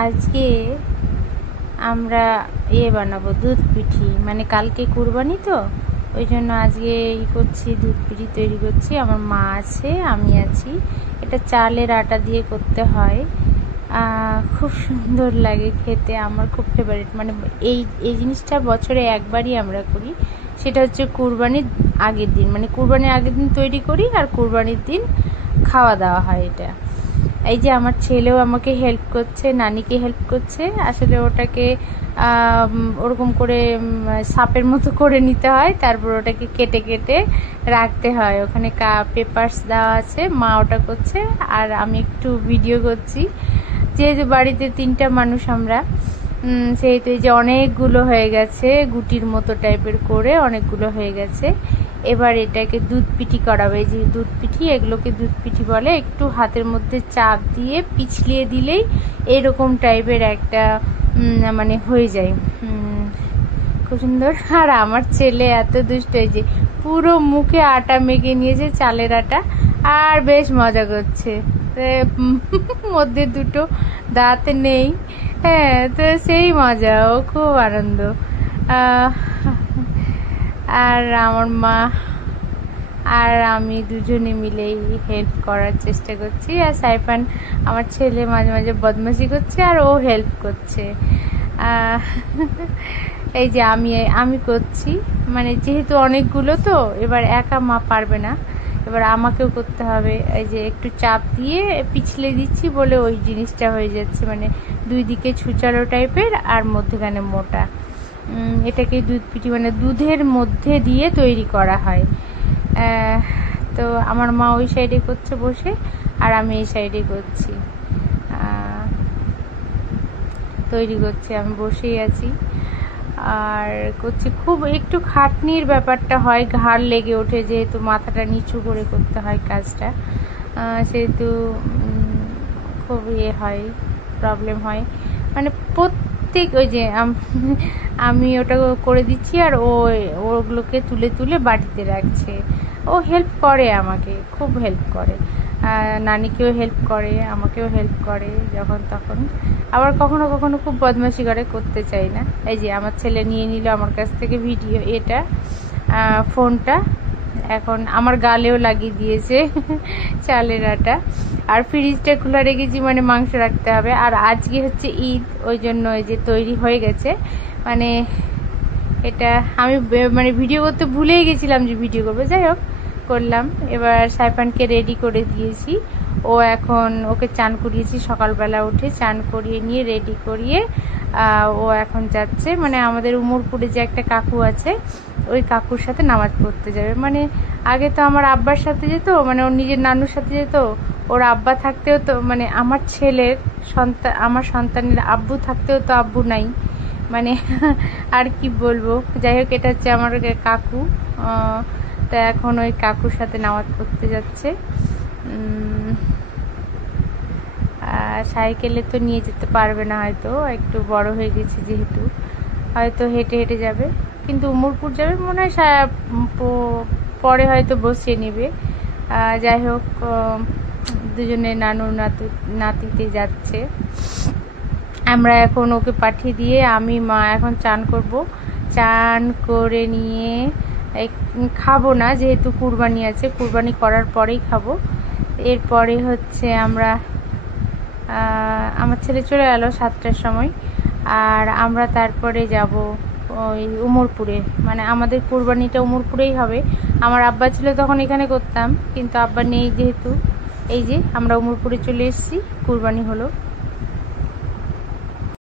আজকে আমরা বানাবো দুধ পিঠি, মানে কালকে কুরবানি তো ওই জন্য আজকে করছি, দুধ পিঠি তৈরি করছি। আমার মা আছে, আমি আছি। এটা চালের আটা দিয়ে করতে হয়, খুব সুন্দর লাগে খেতে, আমার খুব ফেভারিট। মানে এই জিনিসটা বছরে একবারই আমরা করি, সেটা হচ্ছে কুরবানির আগের দিন। মানে কুরবানির আগের দিন তৈরি করি আর কুরবানির দিন খাওয়া দাওয়া হয় এটা। এই যে আমার ছেলেও আমাকে হেল্প করছে, নানিকে হেল্প করছে। আসলে ওটাকে ওরকম করে সাপের মতো করে নিতে হয়, তারপর ওটাকে কেটে কেটে রাখতে হয়। ওখানে পেপারস দেওয়া আছে, মা ওটা করছে আর আমি একটু ভিডিও করছি। যেহেতু বাড়িতে 3টা মানুষ আমরা, সেহেতু এই যে অনেকগুলো হয়ে গেছে, গুটির মতো টাইপের করে অনেকগুলো হয়ে গেছে। এবার এটাকে দুধ পিঠি করাবে। যে দুধ পিঠি, এগুলোকে দুধ পিঠি বলে। একটু হাতের মধ্যে চাপ দিয়ে পিছলিয়ে দিলেই এরকম টাইপের একটা মানে হয়ে যায়, খুব সুন্দর। আর আমার ছেলে এত দুষ্ট, এই যে পুরো মুখে আটা মেখে নিয়েছে, চালের আটা, আর বেশ মজা করছে। মধ্যে দুটো দাঁত নেই, হ্যাঁ, তো সেই মজা, ও খুব আনন্দ। আর আমার মা আর আমি দুজনে মিলেই হেল্প করার চেষ্টা করছি। আর সাইফান আমার ছেলে মাঝে মাঝে বদমাশি করছে আর ও হেল্প করছে। এই যে আমি করছি, মানে যেহেতু অনেকগুলো তো এবার একা মা পারবে না, এবার আমাকেও করতে হবে। এই যে একটু চাপ দিয়ে পিছলে দিচ্ছি বলে ওই জিনিসটা হয়ে যাচ্ছে, মানে দুই দিকে ছুচালো টাইপের আর মধ্যখানে মোটা। এটাকে দুধ পিঠি, মানে দুধের মধ্যে দিয়ে তৈরি করা হয়। তো আমার মা ওই সাইডে করছে বসে, আর আমি এই সাইডে করছি, তৈরি করছি, আমি বসেই আছি আর করছি। খুব একটু খাটনির ব্যাপারটা হয়, ঘাড় লেগে ওঠে, যেহেতু মাথাটা নিচু করে করতে হয় কাজটা, সেহেতু খুব হয়, প্রবলেম হয়। মানে প্রত্যেক ওই যে আমি ওটা করে দিচ্ছি আর ওগুলোকে তুলে তুলে বাটিতে রাখছে। ও হেল্প করে, আমাকে খুব হেল্প করে, নানিকেও হেল্প করে, আমাকেও হেল্প করে যখন তখন। আবার কখনো কখনো খুব বদমাশি করে, করতে চাই না। এই যে আমার ছেলে নিয়ে নিল আমার কাছ থেকে ভিডিও, এটা ফোনটা এখন আমার গালেও লাগিয়ে দিয়েছে চালের আটা। আর ফ্রিজটা খোলা রেখেছি, মানে মাংস রাখতে হবে। আর আজকে হচ্ছে ঈদ, ওই জন্য এই যে তৈরি হয়ে গেছে। মানে এটা আমি মানে ভিডিও করতে ভুলেই গেছিলাম যে ভিডিও করবো, যাই হোক করলাম। এবার সাইফানকে রেডি করে দিয়েছি, ও এখন ওকে চান করিয়েছি, সকালবেলা উঠে চান করিয়ে নিয়ে রেডি করিয়ে ও এখন যাচ্ছে, মানে আমাদের উমরপুরে যে একটা কাকু আছে, ওই কাকুর সাথে নামাজ পড়তে যাবে। মানে আগে তো আমার আব্বার সাথে যেত, মানে ওর নিজের নানুর সাথে যেত, ওর আব্বা থাকতেও তো, মানে আমার ছেলের সন্তান, আমার সন্তানের আব্বু থাকতেও তো আব্বু নাই, মানে আর কি বলবো। যাই হোক, এটা হচ্ছে আমার কাকু, তা এখন ওই কাকুর সাথে নামাজ পড়তে যাচ্ছে। সাইকেলে তো নিয়ে যেতে পারবে না, হয়তো একটু বড় হয়ে গেছে যেহেতু, হয়তো হেঁটে হেঁটে যাবে। কিন্তু উমরপুর যাবে মনে হয়, পরে হয়তো বসিয়ে নেবে। যাই হোক, দুজনে নানু নাতিতে যাচ্ছে। আমরা এখন ওকে পাঠিয়ে দিয়ে আমি মা এখন চান করব। চান করে নিয়ে খাবো না, যেহেতু কুরবানি আছে, কুরবানি করার পরেই খাবো। এরপরে হচ্ছে আমরা আমার ছেলে চলে গেল 7টার সময়, আর আমরা তারপরে যাব ওই উমরপুরে। মানে আমাদের কুরবানিটা উমরপুরেই হবে। আমার আব্বা ছিল তখন এখানে করতাম, কিন্তু আব্বা নেই যেহেতু, এই যে আমরা উমরপুরে চলে এসেছি, কুরবানি হলো।